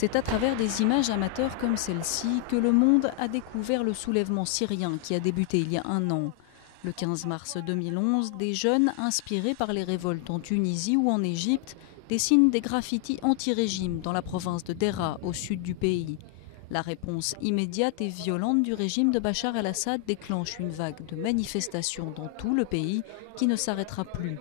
C'est à travers des images amateurs comme celle-ci que le monde a découvert le soulèvement syrien qui a débuté il y a un an. Le 15 mars 2011, des jeunes, inspirés par les révoltes en Tunisie ou en Égypte, dessinent des graffitis anti-régime dans la province de Deraa, au sud du pays. La réponse immédiate et violente du régime de Bachar el-Assad déclenche une vague de manifestations dans tout le pays qui ne s'arrêtera plus.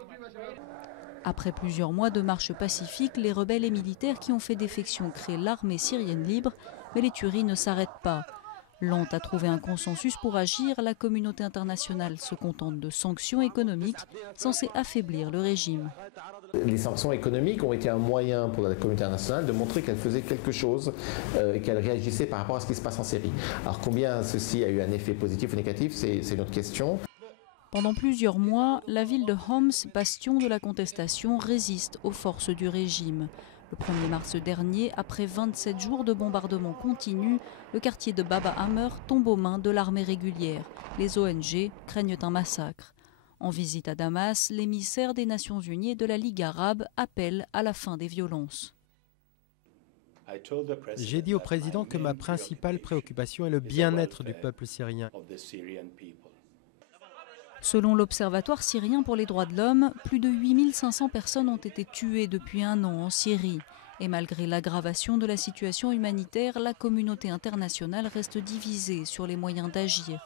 Après plusieurs mois de marche pacifique, les rebelles et militaires qui ont fait défection créent l'armée syrienne libre, mais les tueries ne s'arrêtent pas. Lente à trouver un consensus pour agir, la communauté internationale se contente de sanctions économiques censées affaiblir le régime. Les sanctions économiques ont été un moyen pour la communauté internationale de montrer qu'elle faisait quelque chose et qu'elle réagissait par rapport à ce qui se passe en Syrie. Alors combien ceci a eu un effet positif ou négatif, c'est une autre question. Pendant plusieurs mois, la ville de Homs, bastion de la contestation, résiste aux forces du régime. Le 1er mars dernier, après 27 jours de bombardements continus, le quartier de Baba Amr tombe aux mains de l'armée régulière. Les ONG craignent un massacre. En visite à Damas, l'émissaire des Nations Unies et de la Ligue arabe appelle à la fin des violences. J'ai dit au président que ma principale préoccupation est le bien-être du peuple syrien. Selon l'Observatoire syrien pour les droits de l'homme, plus de 8500 personnes ont été tuées depuis un an en Syrie. Et malgré l'aggravation de la situation humanitaire, la communauté internationale reste divisée sur les moyens d'agir.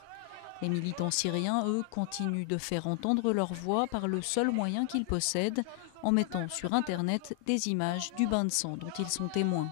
Les militants syriens, eux, continuent de faire entendre leur voix par le seul moyen qu'ils possèdent, en mettant sur Internet des images du bain de sang dont ils sont témoins.